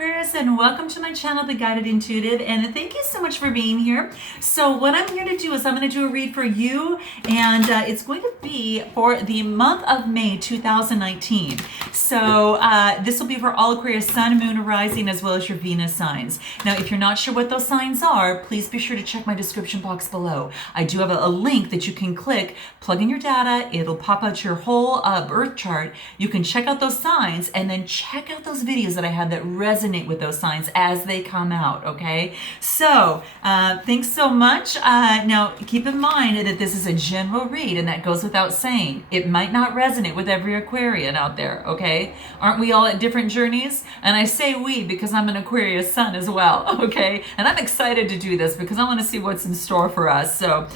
Aquarius, and welcome to my channel, The Guided Intuitive, and thank you so much for being here. So what I'm here to do is I'm going to do a read for you, and it's going to be for the month of May 2019. So this will be for all Aquarius Sun, Moon, Rising, as well as your Venus signs. Now, if you're not sure what those signs are, please be sure to check my description box below. I do have a link that you can click, plug in your data, it'll pop out your whole birth chart. You can check out those signs, and then check out those videos that I have that resonate with those signs as they come out, okay? So, thanks so much. Now, keep in mind that this is a general read, and that goes without saying. It might not resonate with every Aquarian out there, okay? Aren't we all at different journeys? And I say we because I'm an Aquarius Sun as well, okay? And I'm excited to do this because I want to see what's in store for us. So,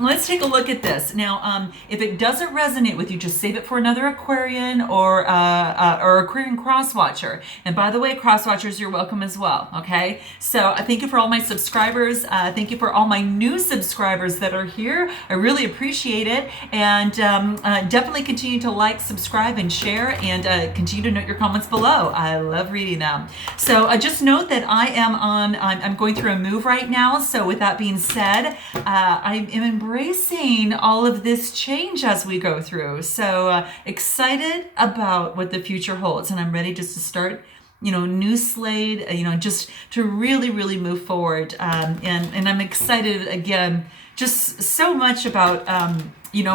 let's take a look at this. Now, if it doesn't resonate with you, just save it for another Aquarian or Aquarian cross-watcher. And by the way, cross-watchers, you're welcome as well, okay? So I thank you for all my subscribers. Thank you for all my new subscribers that are here. I really appreciate it. And definitely continue to like, subscribe, and share, and continue to note your comments below. I love reading them. So just note that I'm going through a move right now. So with that being said, I am embracing all of this change as we go through. So excited about what the future holds, and I'm ready just to start, new slate, just to really, really move forward. And I'm excited again, just so much about,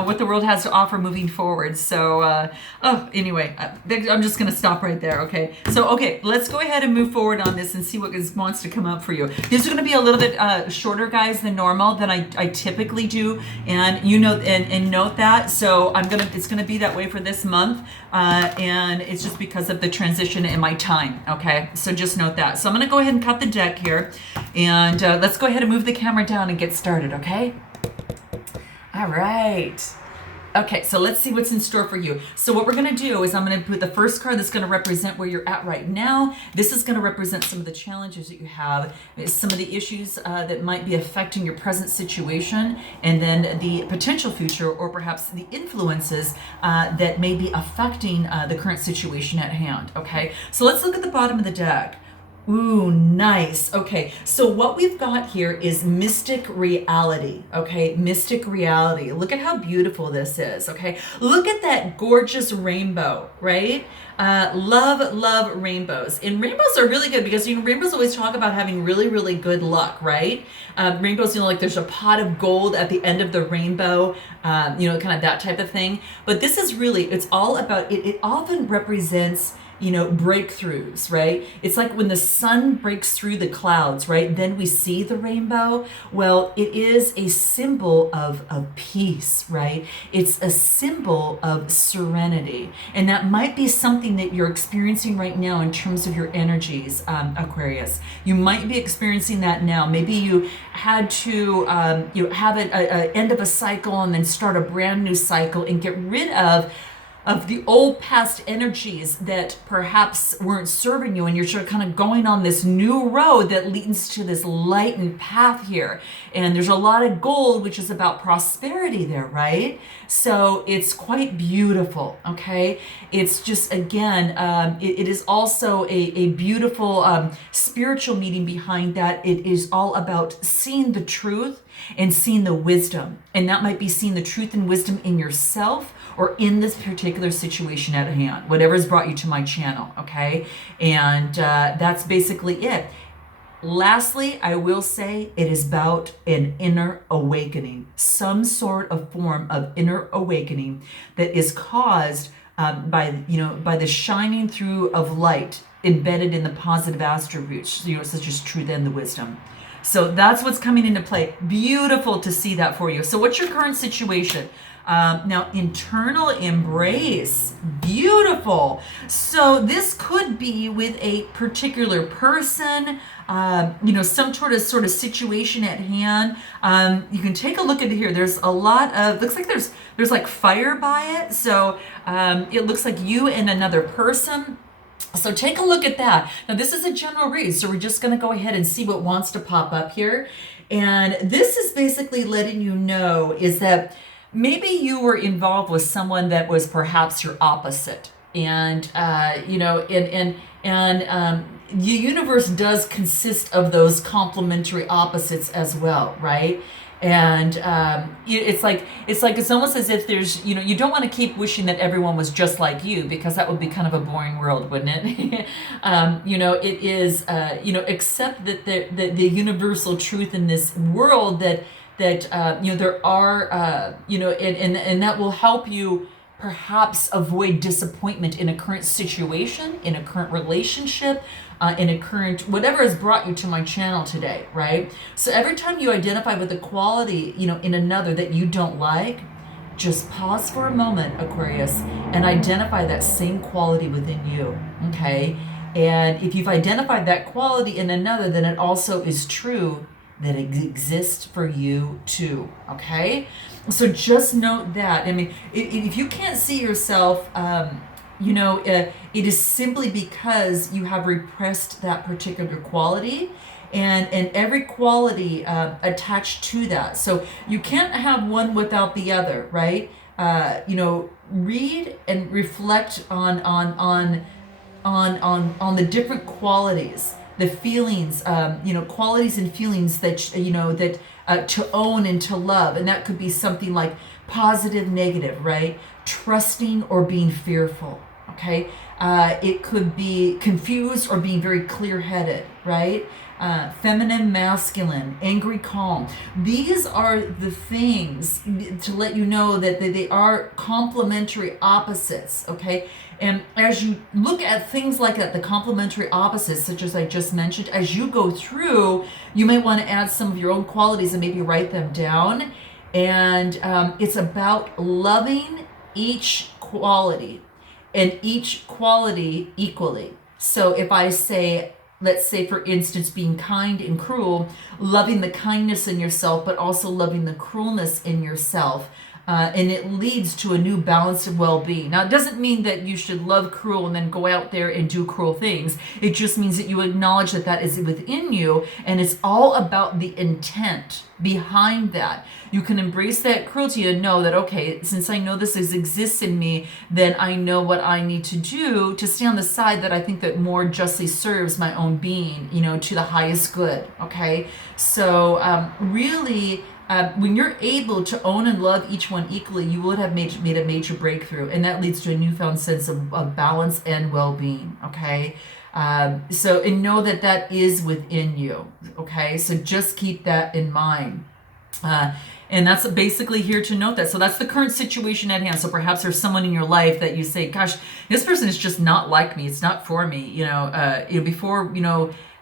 what the world has to offer moving forward. So, anyway, I'm just going to stop right there. Okay. So, okay, let's go ahead and move forward on this and see what wants to come up for you. These are going to be a little bit shorter, guys, than normal, than I typically do. And and note that. So it's going to be that way for this month. And it's just because of the transition in my time. Okay. So just note that. So I'm going to go ahead and cut the deck here, and let's go ahead and move the camera down and get started. Okay. All right. Okay, so let's see what's in store for you. So what we're going to do is I'm going to put the first card that's going to represent where you're at right now. This is going to represent some of the challenges that you have, some of the issues that might be affecting your present situation, and then the potential future, or perhaps the influences that may be affecting the current situation at hand. Okay, so let's look at the bottom of the deck. Ooh, nice. Okay, so what we've got here is mystic reality, okay? Mystic reality. Look at how beautiful this is, okay? Look at that gorgeous rainbow, right? Love rainbows. And rainbows are really good because, rainbows always talk about having really, really good luck, right? Rainbows, like there's a pot of gold at the end of the rainbow, kind of that type of thing. But this is really, it's all about, it often represents breakthroughs, right? It's like when the sun breaks through the clouds, right? Then we see the rainbow. Well, it is a symbol of peace, right? It's a symbol of serenity. And that might be something that you're experiencing right now in terms of your energies, Aquarius. You might be experiencing that now. Maybe you had to have an end of a cycle and then start a brand new cycle and get rid of the old past energies that perhaps weren't serving you, and you're sort of kind of going on this new road that leads to this lightened path here. And there's a lot of gold, which is about prosperity there, right? So it's quite beautiful, okay? It's just, again, it is also a beautiful spiritual meaning behind that. It is all about seeing the truth and seeing the wisdom. And that might be seeing the truth and wisdom in yourself or in this particular situation at hand, whatever has brought you to my channel, okay? And that's basically it. Lastly, I will say it is about an inner awakening, some sort of form of inner awakening that is caused by the shining through of light embedded in the positive attributes, such as truth and the wisdom. So that's what's coming into play. Beautiful to see that for you. So what's your current situation? Now, internal embrace, beautiful. So this could be with a particular person, some sort of situation at hand. You can take a look at here. There's a lot of, looks like there's like fire by it. So it looks like you and another person. So take a look at that. Now this is a general read, so we're just going to go ahead and see what wants to pop up here. And this is basically letting you know is that maybe you were involved with someone that was perhaps your opposite. And, the universe does consist of those complementary opposites as well, right? And it's almost as if there's, you don't want to keep wishing that everyone was just like you, because that would be kind of a boring world, wouldn't it? It is, accept that the universal truth in this world that there are, and that will help you perhaps avoid disappointment in a current situation, in a current relationship, in a current, whatever has brought you to my channel today, right? So every time you identify with a quality, in another that you don't like, just pause for a moment, Aquarius, and identify that same quality within you, okay? And if you've identified that quality in another, then it also is true that it exists for you too, okay? So just note that. I mean, if you can't see yourself, it is simply because you have repressed that particular quality, and every quality attached to that. So you can't have one without the other, right? Read and reflect on the different qualities, the feelings, qualities and feelings that to own and to love. And that could be something like positive, negative, right? Trusting or being fearful, okay? It could be confused or being very clear-headed, right? Feminine, masculine, angry, calm. These are the things to let you know that they are complementary opposites, okay? And as you look at things like that, the complementary opposites, such as I just mentioned, as you go through, you may want to add some of your own qualities and maybe write them down. And it's about loving each quality and each quality equally. So if I say, let's say, for instance, being kind and cruel, loving the kindness in yourself, but also loving the cruelness in yourself. And it leads to a new balance of well-being. Now, it doesn't mean that you should love cruel and then go out there and do cruel things. It just means that you acknowledge that that is within you, and it's all about the intent behind that. You can embrace that cruelty and know that, okay, since I know this exists in me, then I know what I need to do to stay on the side that I think that more justly serves my own being, to the highest good, okay? So really, when you're able to own and love each one equally, you would have made a major breakthrough, and that leads to a newfound sense of balance and well-being, okay? And know that that is within you, okay? So just keep that in mind. And that's basically here to note that. So that's the current situation at hand. So perhaps there's someone in your life that you say, gosh, this person is just not like me. It's not for me. Before,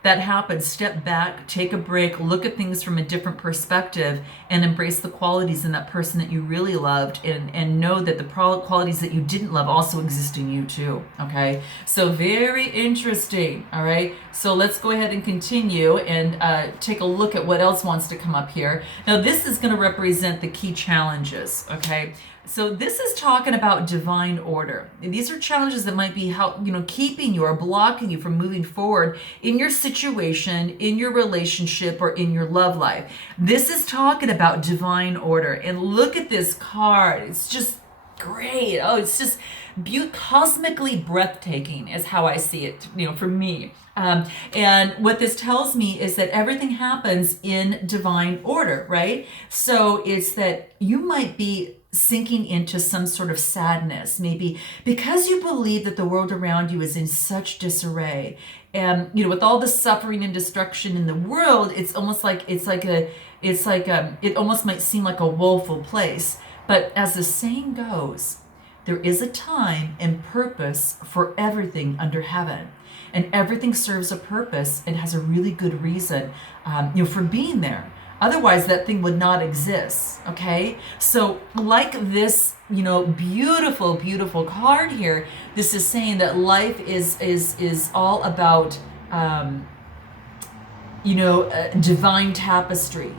that happens, step back, take a break, look at things from a different perspective, and embrace the qualities in that person that you really loved, and know that the qualities that you didn't love also exist in you too, okay? So very interesting, all right? So let's go ahead and continue and take a look at what else wants to come up here. Now, this is going to represent the key challenges, okay? So this is talking about divine order. And these are challenges that might be keeping you or blocking you from moving forward in your situation, in your relationship, or in your love life. This is talking about divine order. And look at this card. It's just great. Oh, it's just cosmically breathtaking is how I see it, for me. And what this tells me is that everything happens in divine order, right? So it's that you might be sinking into some sort of sadness, maybe because you believe that the world around you is in such disarray. And, with all the suffering and destruction in the world, it's almost like, it almost might seem like a woeful place. But as the saying goes, there is a time and purpose for everything under heaven. And everything serves a purpose and has a really good reason, for being there. Otherwise, that thing would not exist, okay? So like this, beautiful, beautiful card here, this is saying that life is all about, divine tapestry.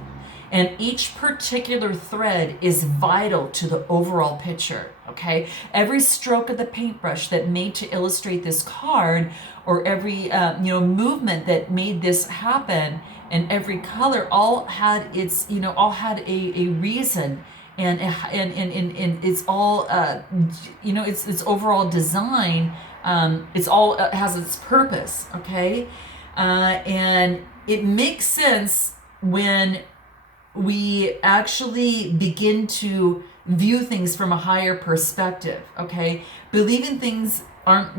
And each particular thread is vital to the overall picture, okay? Every stroke of the paintbrush that made to illustrate this card, or every movement that made this happen, and every color all had its a reason, and it's all its overall design it's all has its purpose, okay? And it makes sense when we actually begin to view things from a higher perspective, okay? Believing things aren't,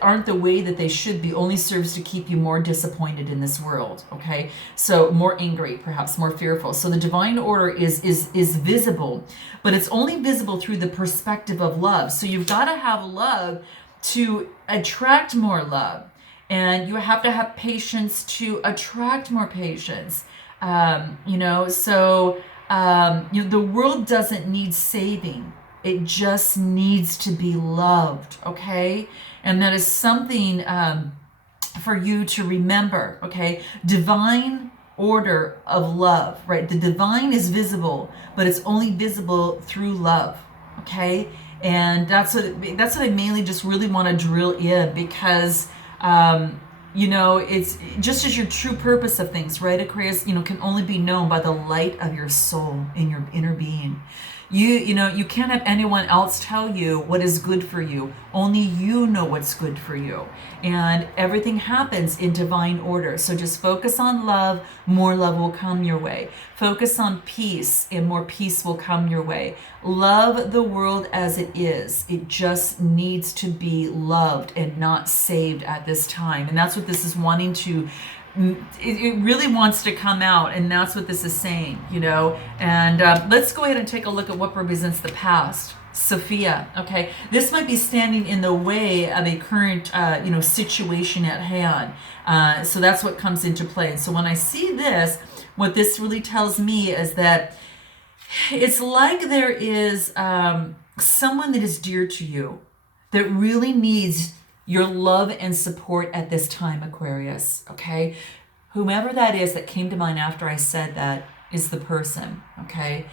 aren't the way that they should be only serves to keep you more disappointed in this world, okay? So more angry, perhaps more fearful. So the divine order is visible, but it's only visible through the perspective of love. So you've got to have love to attract more love, and you have to have patience to attract more patience. The world doesn't need saving. It just needs to be loved, okay? And that is something for you to remember, okay? Divine order of love, right? The divine is visible, but it's only visible through love, okay? And that's what I mainly just really want to drill in, because it's just as your true purpose of things, right, Aquarius, can only be known by the light of your soul in your inner being. You can't have anyone else tell you what is good for you. Only you know what's good for you. And everything happens in divine order. So just focus on love, more love will come your way. Focus on peace, and more peace will come your way. Love the world as it is. It just needs to be loved and not saved at this time. And that's what this is wanting to it really wants to come out, and that's what this is saying, and let's go ahead and take a look at what represents the past. Sophia, okay, this might be standing in the way of a current situation at hand, so that's what comes into play. And so when I see this, what this really tells me is that it's like there is someone that is dear to you that really needs your love and support at this time, Aquarius, okay? Whomever that is that came to mind after I said that is the person, okay?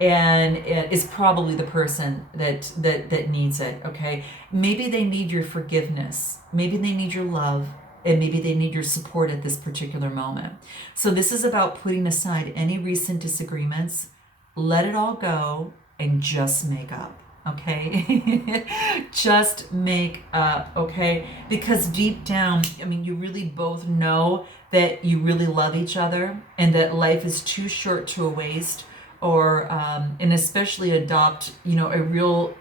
And it is probably the person that needs it, okay? Maybe they need your forgiveness. Maybe they need your love. And maybe they need your support at this particular moment. So this is about putting aside any recent disagreements, let it all go, and just make up. Okay, just make up, okay? Because deep down, you really both know that you really love each other, and that life is too short to waste, or and especially adopt, a real,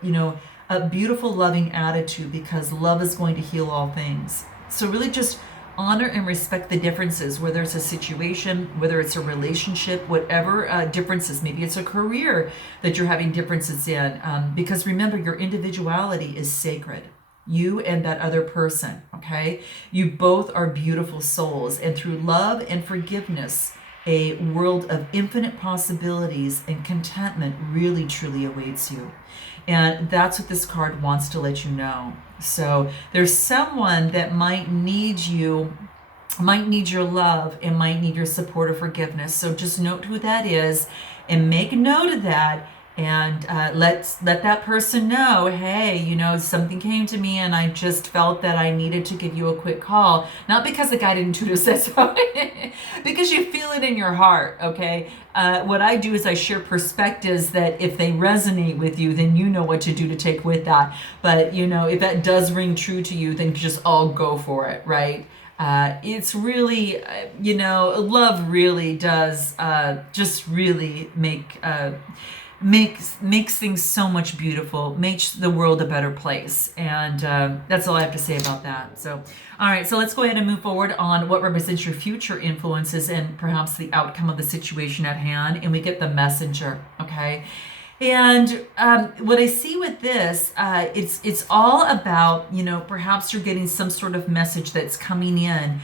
a beautiful, loving attitude, because love is going to heal all things. So really just honor and respect the differences, whether it's a situation, whether it's a relationship, whatever differences. Maybe it's a career that you're having differences in, because remember, your individuality is sacred. You and that other person, okay? You both are beautiful souls, and through love and forgiveness, a world of infinite possibilities and contentment really truly awaits you. And that's what this card wants to let you know. So there's someone that might need you, might need your love, and might need your support or forgiveness. So just note who that is and make note of that, and let that person know, hey, something came to me and I just felt that I needed to give you a quick call. Not because the guided intuitive says so, because you feel it in your heart, okay? What I do is I share perspectives that if they resonate with you, then you know what to do to take with that. But, if that does ring true to you, then just all go for it, right? It's really, love really does just really makes things so much beautiful, makes the world a better place. And that's all I have to say about that. So, all right, so let's go ahead and move forward on what represents your future influences and perhaps the outcome of the situation at hand. And we get the messenger, okay? And what I see with this, it's all about, perhaps you're getting some sort of message that's coming in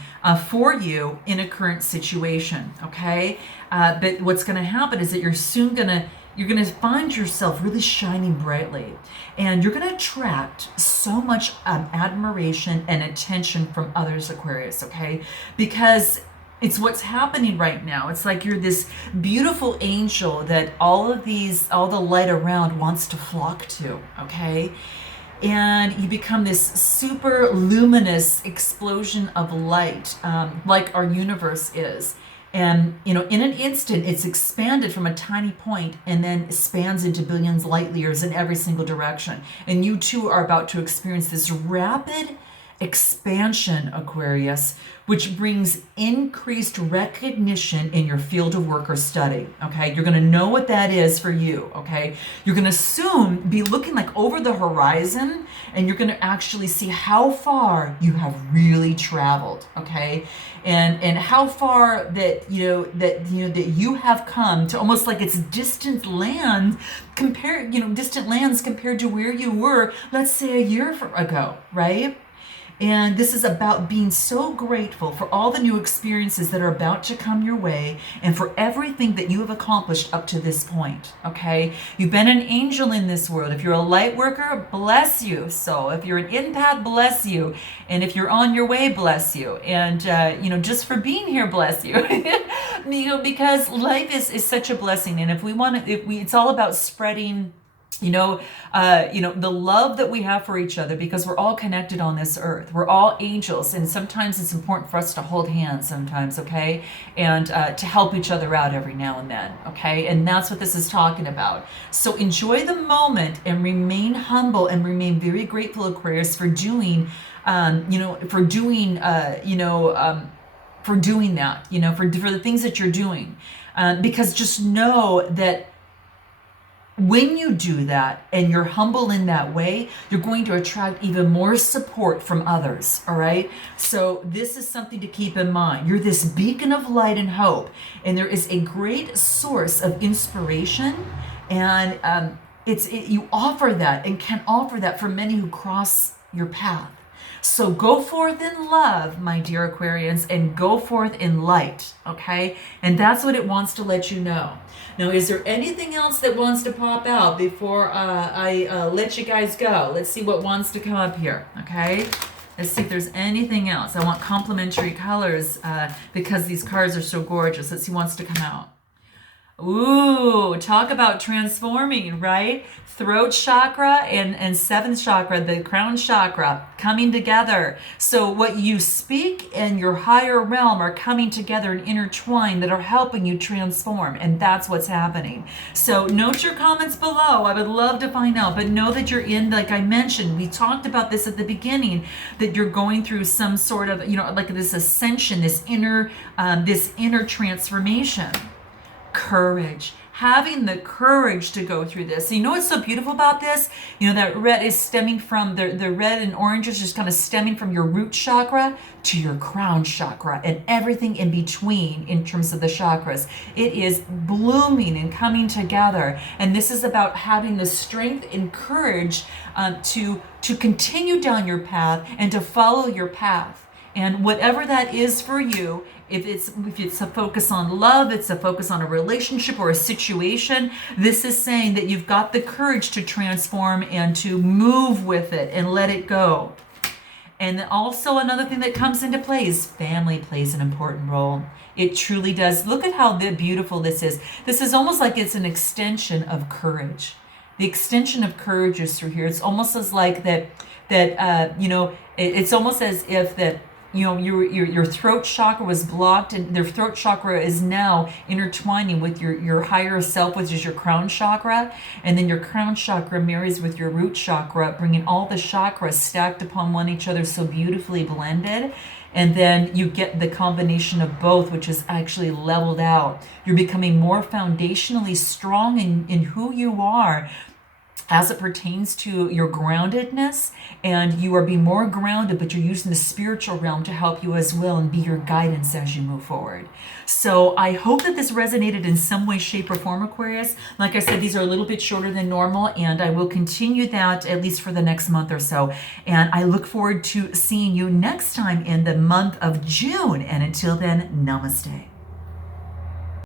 for you in a current situation, okay? But what's going to happen is that you're going to find yourself really shining brightly, and you're going to attract so much admiration and attention from others, Aquarius, okay? Because it's what's happening right now. It's like you're this beautiful angel that all the light around wants to flock to, okay? And you become this super luminous explosion of light, like our universe is. And, in an instant, it's expanded from a tiny point and then spans into billions light years in every single direction. And you too are about to experience this rapid expansion, Aquarius, which brings increased recognition in your field of work or study. Okay, you're going to know what that is for you. Okay, you're going to soon be looking like over the horizon, and you're going to actually see how far you have really traveled. Okay, and how far that you have come to, almost like it's distant land distant lands compared to where you were, let's say, a year ago, right? And this is about being so grateful for all the new experiences that are about to come your way and for everything that you have accomplished up to this point, okay? You've been an angel in this world. If you're a light worker, bless you. So if you're an empath, bless you. And if you're on your way, bless you. And, just for being here, bless you. Because life is such a blessing. And it's all about spreading the love that we have for each other, because we're all connected on this earth. We're all angels, and sometimes it's important for us to hold hands sometimes, okay? And to help each other out every now and then, okay? And that's what this is talking about. So enjoy the moment and remain humble and remain very grateful, Aquarius, for doing that, for the things that you're doing. Because just know that when you do that and you're humble in that way, you're going to attract even more support from others, all right? So this is something to keep in mind. You're this beacon of light and hope, and there is a great source of inspiration, and you offer that and can offer that for many who cross your path. So go forth in love, my dear Aquarians, and go forth in light, okay? And that's what it wants to let you know. Now, is there anything else that wants to pop out before I let you guys go? Let's see what wants to come up here, okay? Let's see if there's anything else. I want complementary colors because these cards are so gorgeous. Let's see what wants to come out. Ooh, talk about transforming, right? Throat chakra and seventh chakra, the crown chakra, coming together. So what you speak and your higher realm are coming together and intertwined that are helping you transform. And that's what's happening. So note your comments below. I would love to find out. But know that you're in, like I mentioned, we talked about this at the beginning, that you're going through some sort of, like this ascension, this inner transformation. Courage, having the courage to go through this. So you know what's so beautiful about this? That red is stemming from the red and orange is just kind of stemming from your root chakra to your crown chakra and everything in between in terms of the chakras. It is blooming and coming together. And this is about having the strength and courage to continue down your path and to follow your path. And whatever that is for you, if it's a focus on love, it's a focus on a relationship or a situation, this is saying that you've got the courage to transform and to move with it and let it go. And also another thing that comes into play is family plays an important role. It truly does. Look at how beautiful this is. This is almost like it's an extension of courage. The extension of courage is through here. It's almost as like it's almost as if that your throat chakra was blocked, and their throat chakra is now intertwining with your higher self, which is your crown chakra, and then your crown chakra marries with your root chakra, bringing all the chakras stacked upon one each other, so beautifully blended. And then you get the combination of both, which is actually leveled out. You're becoming more foundationally strong in who you are as it pertains to your groundedness, and you are being more grounded, but you're using the spiritual realm to help you as well and be your guidance as you move forward. So I hope that this resonated in some way, shape, or form, Aquarius. Like I said, these are a little bit shorter than normal, and I will continue that at least for the next month or so. And I look forward to seeing you next time in the month of June. And until then, namaste.